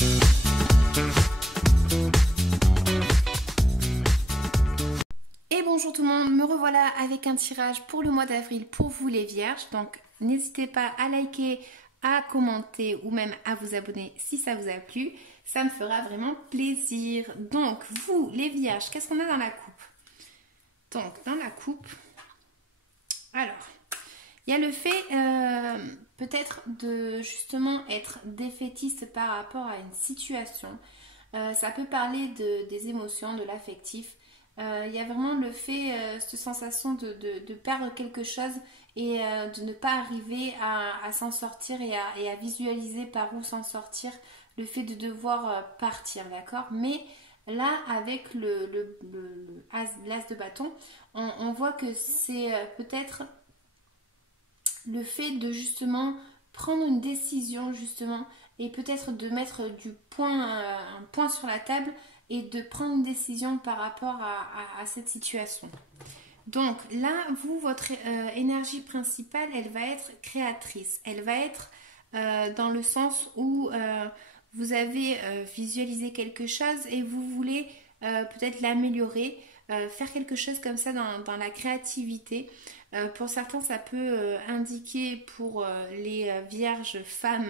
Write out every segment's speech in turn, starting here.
Et bonjour tout le monde, me revoilà avec un tirage pour le mois d'avril pour vous les vierges. Donc n'hésitez pas à liker, à commenter ou même à vous abonner si ça vous a plu. Ça me fera vraiment plaisir. Donc vous les vierges, qu'est-ce qu'on a dans la coupe? Donc dans la coupe, alors il y a le fait peut-être de justement être défaitiste par rapport à une situation. Ça peut parler des émotions, de l'affectif. Il y a vraiment le fait, cette sensation de perdre quelque chose et de ne pas arriver à s'en sortir et à visualiser par où s'en sortir, le fait de devoir partir, d'accord? Mais là, avec l'as de bâton, on voit que c'est peut-être le fait de justement prendre une décision justement et peut-être de mettre un point sur la table et de prendre une décision par rapport à cette situation. Donc là, vous, votre énergie principale, elle va être créatrice. Elle va être dans le sens où vous avez visualisé quelque chose et vous voulez peut-être l'améliorer, faire quelque chose comme ça dans la créativité. Pour certains, ça peut indiquer pour les vierges femmes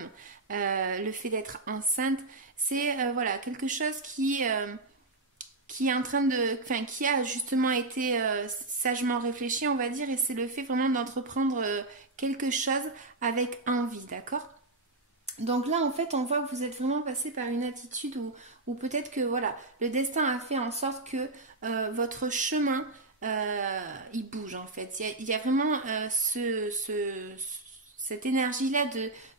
le fait d'être enceinte. C'est voilà, quelque chose qui est en train qui a justement été sagement réfléchi, on va dire, et c'est le fait vraiment d'entreprendre quelque chose avec envie, d'accord? Donc là, en fait, on voit que vous êtes vraiment passé par une attitude où peut-être que voilà, le destin a fait en sorte que votre chemin, il bouge en fait. Il y a vraiment cette énergie-là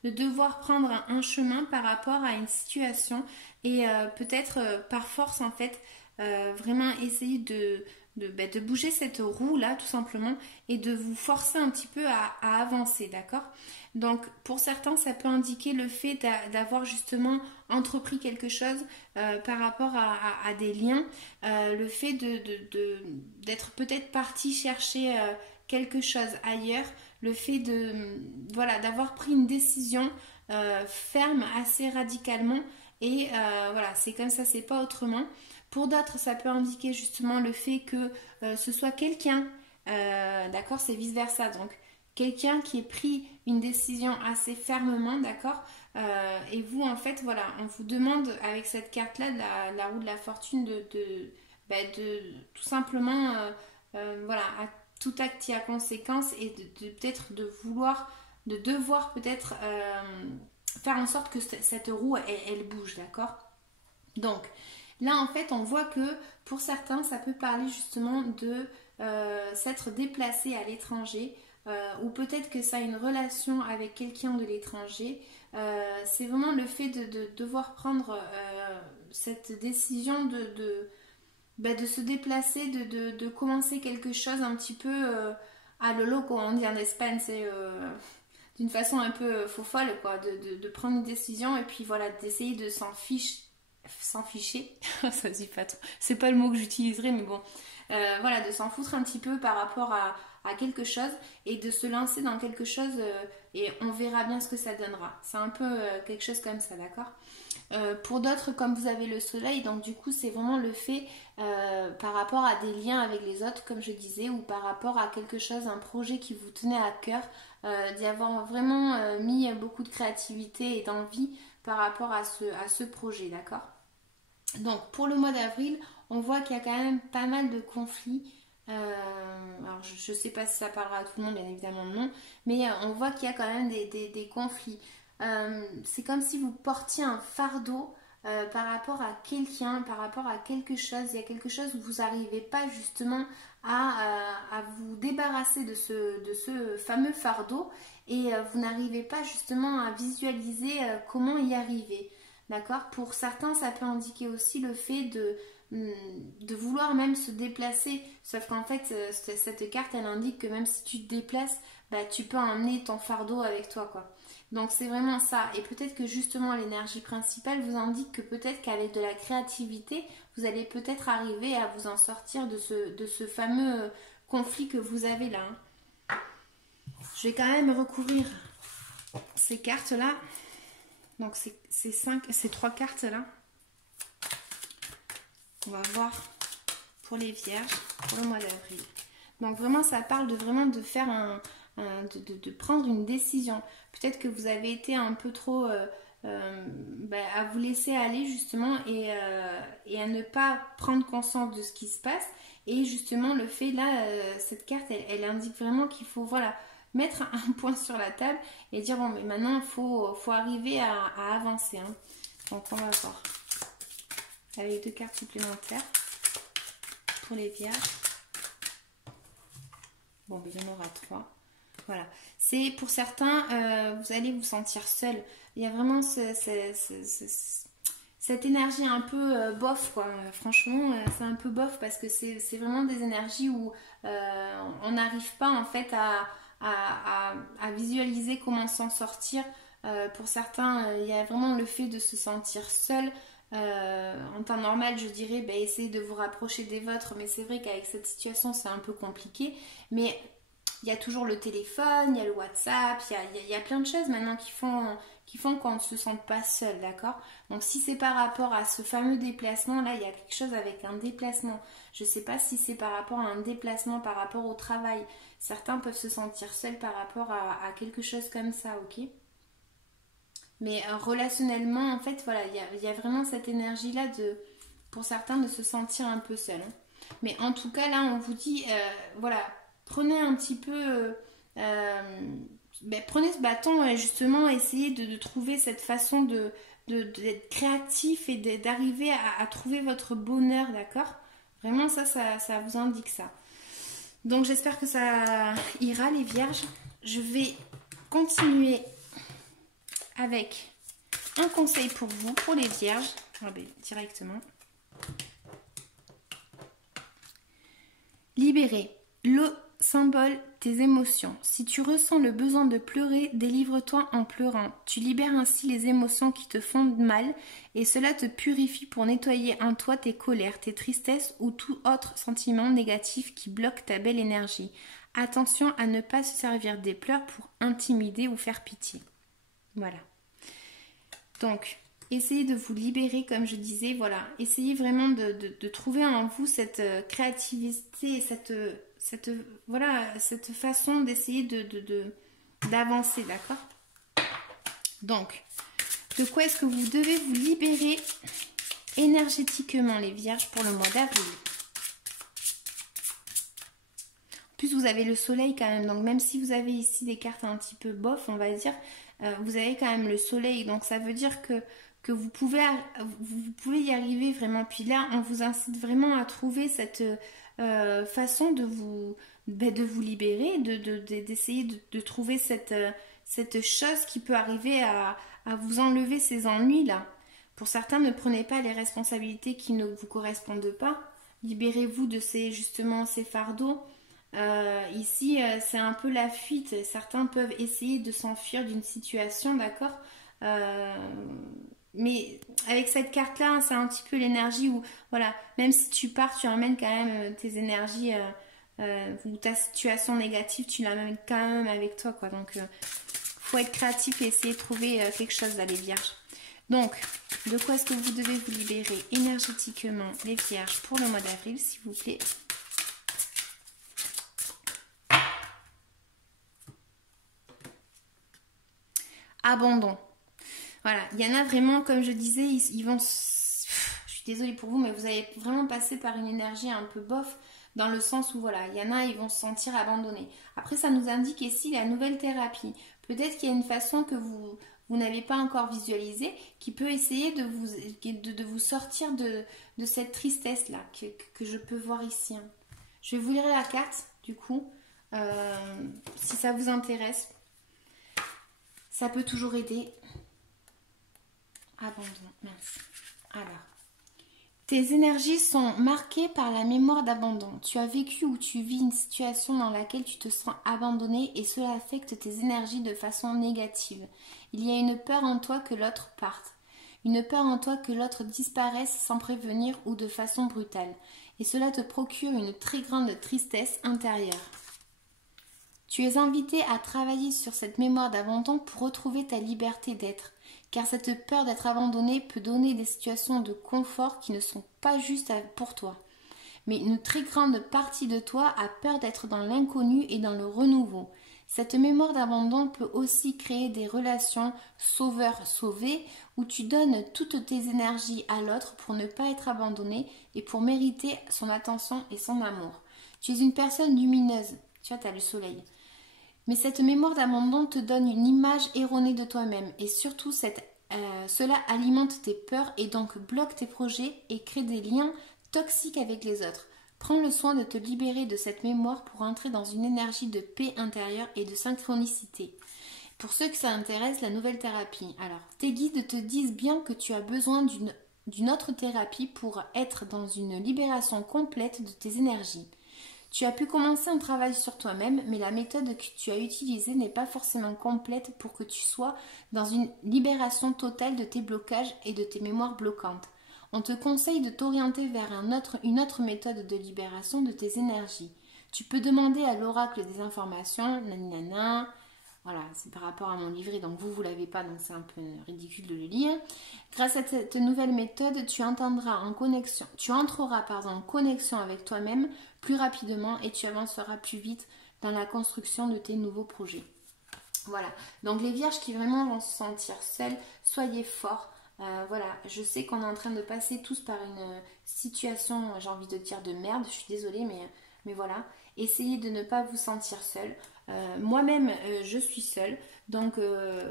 de devoir prendre un chemin par rapport à une situation et peut-être par force en fait, vraiment essayer de bouger cette roue-là tout simplement et de vous forcer un petit peu à avancer, d'accord? Donc pour certains, ça peut indiquer le fait d'avoir justement entrepris quelque chose par rapport à des liens, le fait d'être peut-être parti chercher quelque chose ailleurs, le fait voilà, d'avoir pris une décision ferme assez radicalement et voilà, c'est comme ça, c'est pas autrement. Pour d'autres, ça peut indiquer justement le fait que ce soit quelqu'un, d'accord, c'est vice versa, donc quelqu'un qui ait pris une décision assez fermement, d'accord, et vous en fait, voilà, on vous demande avec cette carte-là, la roue de la fortune, de tout simplement, voilà, à tout acte il y a conséquence et peut-être de devoir peut-être faire en sorte que cette roue, elle bouge, d'accord? Donc, là, en fait, on voit que pour certains, ça peut parler justement de s'être déplacé à l'étranger ou peut-être que ça a une relation avec quelqu'un de l'étranger. C'est vraiment le fait de devoir prendre cette décision de se déplacer, de commencer quelque chose un petit peu à lo loco, on dit en Espagne, c'est d'une façon un peu faux folle, quoi, de prendre une décision et puis voilà, d'essayer de s'en ficher, ça se dit pas trop, c'est pas le mot que j'utiliserai, mais bon, voilà, de s'en foutre un petit peu par rapport à quelque chose et de se lancer dans quelque chose et on verra bien ce que ça donnera. C'est un peu quelque chose comme ça, d'accord? Pour d'autres, comme vous avez le soleil, donc du coup c'est vraiment le fait par rapport à des liens avec les autres, comme je disais, ou par rapport à quelque chose, un projet qui vous tenait à cœur, d'y avoir vraiment mis beaucoup de créativité et d'envie par rapport à ce projet, d'accord? Donc pour le mois d'avril, on voit qu'il y a quand même pas mal de conflits. Alors je ne sais pas si ça parlera à tout le monde, bien évidemment non, mais on voit qu'il y a quand même des conflits. C'est comme si vous portiez un fardeau par rapport à quelqu'un, par rapport à quelque chose. Il y a quelque chose où vous n'arrivez pas justement à vous débarrasser de ce fameux fardeau et vous n'arrivez pas justement à visualiser comment y arriver. D'accord? Pour certains, ça peut indiquer aussi le fait de vouloir même se déplacer. Sauf qu'en fait, cette carte, elle indique que même si tu te déplaces, bah, tu peux emmener ton fardeau avec toi, quoi. Donc c'est vraiment ça. Et peut-être que justement l'énergie principale vous indique que peut-être qu'avec de la créativité, vous allez peut-être arriver à vous en sortir de ce fameux conflit que vous avez là. Je vais quand même recouvrir ces cartes-là. Donc ces 3 cartes là. On va voir pour les vierges pour le mois d'avril. Donc vraiment ça parle de vraiment de faire de prendre une décision. Peut-être que vous avez été un peu trop à vous laisser aller justement et à ne pas prendre conscience de ce qui se passe. Et justement le fait là, cette carte elle indique vraiment qu'il faut voilà mettre un point sur la table et dire bon mais maintenant il faut arriver à avancer. Hein. Donc on va voir avec 2 cartes supplémentaires pour les vierges. Bon ben il y en aura 3. Voilà, c'est pour certains, vous allez vous sentir seul. Il y a vraiment cette énergie un peu bof, quoi. Franchement, c'est un peu bof parce que c'est vraiment des énergies où on n'arrive pas en fait à visualiser comment s'en sortir. Pour certains, il y a vraiment le fait de se sentir seul. En temps normal, je dirais, essayez de vous rapprocher des vôtres, mais c'est vrai qu'avec cette situation, c'est un peu compliqué. Mais il y a toujours le téléphone, il y a le WhatsApp, il y a plein de choses maintenant qui font qu'on ne se sente pas seul, d'accord? Donc si c'est par rapport à ce fameux déplacement, là il y a quelque chose avec un déplacement. Je ne sais pas si c'est par rapport à un déplacement, par rapport au travail. Certains peuvent se sentir seuls par rapport à quelque chose comme ça, ok? Mais relationnellement, en fait, voilà, il y a vraiment cette énergie-là pour certains de se sentir un peu seul. Hein. Mais en tout cas, là, on vous dit, voilà, prenez un petit peu, prenez ce bâton et justement essayez de trouver cette façon d'être créatif et d'arriver à trouver votre bonheur, d'accord? Vraiment, ça vous indique ça. Donc, j'espère que ça ira, les vierges. Je vais continuer avec un conseil pour vous, pour les vierges. Directement. Libérer le symbole tes émotions. Si tu ressens le besoin de pleurer, délivre-toi en pleurant. Tu libères ainsi les émotions qui te font mal et cela te purifie pour nettoyer en toi tes colères, tes tristesses ou tout autre sentiment négatif qui bloque ta belle énergie. Attention à ne pas se servir des pleurs pour intimider ou faire pitié. Voilà. Donc, essayez de vous libérer, comme je disais, voilà. Essayez vraiment de trouver en vous cette créativité, cette façon d'essayer d'avancer, d'accord? Donc, de quoi est-ce que vous devez vous libérer énergétiquement, les vierges, pour le mois d'avril? En plus, vous avez le soleil quand même, donc même si vous avez ici des cartes un petit peu bof, on va dire, vous avez quand même le soleil, donc ça veut dire que vous pouvez y arriver vraiment. Puis là, on vous incite vraiment à trouver cette façon de vous libérer, d'essayer de trouver cette chose qui peut arriver à vous enlever ces ennuis-là. Pour certains, ne prenez pas les responsabilités qui ne vous correspondent pas. Libérez-vous de ces fardeaux. Ici, c'est un peu la fuite. Certains peuvent essayer de s'enfuir d'une situation, d'accord? Mais avec cette carte-là, c'est un petit peu l'énergie où, voilà, même si tu pars, tu emmènes quand même tes énergies ou ta situation négative, tu l'amènes quand même avec toi, quoi. Donc, faut être créatif et essayer de trouver quelque chose dans les vierges. Donc, de quoi est-ce que vous devez vous libérer énergétiquement, les vierges, pour le mois d'avril, s'il vous plaît? Abandon. Voilà, il y en a vraiment, comme je disais, ils vont... Je suis désolée pour vous, mais vous allez vraiment passer par une énergie un peu bof, dans le sens où, voilà, il y en a, ils vont se sentir abandonnés. Après, ça nous indique ici la nouvelle thérapie. Peut-être qu'il y a une façon que vous n'avez pas encore visualisée, qui peut essayer de vous sortir de cette tristesse-là, que je peux voir ici. Hein. Je vais vous lire la carte, du coup, si ça vous intéresse. Ça peut toujours aider. Abandon, mince. Alors, tes énergies sont marquées par la mémoire d'abandon. Tu as vécu ou tu vis une situation dans laquelle tu te sens abandonné et cela affecte tes énergies de façon négative. Il y a une peur en toi que l'autre parte. Une peur en toi que l'autre disparaisse sans prévenir ou de façon brutale. Et cela te procure une très grande tristesse intérieure. Tu es invité à travailler sur cette mémoire d'abandon pour retrouver ta liberté d'être. car cette peur d'être abandonné peut donner des situations de confort qui ne sont pas justes pour toi. Mais une très grande partie de toi a peur d'être dans l'inconnu et dans le renouveau. Cette mémoire d'abandon peut aussi créer des relations sauveur-sauvé où tu donnes toutes tes énergies à l'autre pour ne pas être abandonné et pour mériter son attention et son amour. Tu es une personne lumineuse, tu vois, tu as le soleil. Mais cette mémoire d'abandon te donne une image erronée de toi-même et surtout cela alimente tes peurs et donc bloque tes projets et crée des liens toxiques avec les autres. Prends le soin de te libérer de cette mémoire pour entrer dans une énergie de paix intérieure et de synchronicité. Pour ceux que ça intéresse, la nouvelle thérapie. Alors, tes guides te disent bien que tu as besoin d'une autre thérapie pour être dans une libération complète de tes énergies. Tu as pu commencer un travail sur toi-même, mais la méthode que tu as utilisée n'est pas forcément complète pour que tu sois dans une libération totale de tes blocages et de tes mémoires bloquantes. On te conseille de t'orienter vers une autre méthode de libération de tes énergies. Tu peux demander à l'oracle des informations, naninana. Voilà, c'est par rapport à mon livret, donc vous l'avez pas, donc c'est un peu ridicule de le lire. Grâce à cette nouvelle méthode, tu entreras en connexion avec toi-même plus rapidement et tu avanceras plus vite dans la construction de tes nouveaux projets. Voilà, donc les vierges qui vraiment vont se sentir seules, soyez forts. Voilà, je sais qu'on est en train de passer tous par une situation, j'ai envie de dire de merde, je suis désolée, mais voilà. Essayez de ne pas vous sentir seul. Moi-même, je suis seule, donc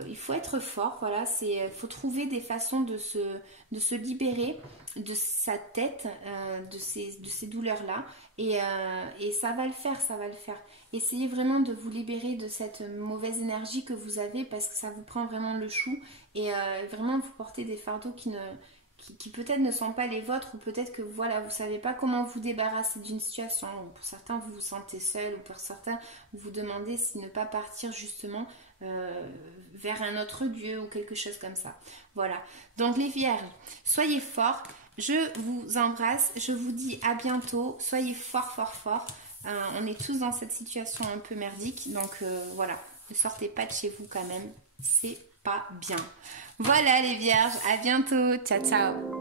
il faut être fort, voilà, faut trouver des façons de se libérer de sa tête, de ces douleurs-là, et ça va le faire, ça va le faire. Essayez vraiment de vous libérer de cette mauvaise énergie que vous avez parce que ça vous prend vraiment le chou et vraiment vous portez des fardeaux qui peut-être ne sont pas les vôtres ou peut-être que voilà, vous savez pas comment vous débarrasser d'une situation. Pour certains, vous vous sentez seul ou pour certains, vous vous demandez si ne pas partir justement vers un autre lieu ou quelque chose comme ça. Voilà. Donc les vierges, soyez forts. Je vous embrasse. Je vous dis à bientôt. Soyez forts, forts, forts. On est tous dans cette situation un peu merdique. Donc voilà. Ne sortez pas de chez vous quand même. C'est pas bien. Voilà les vierges. À bientôt. Ciao, ciao.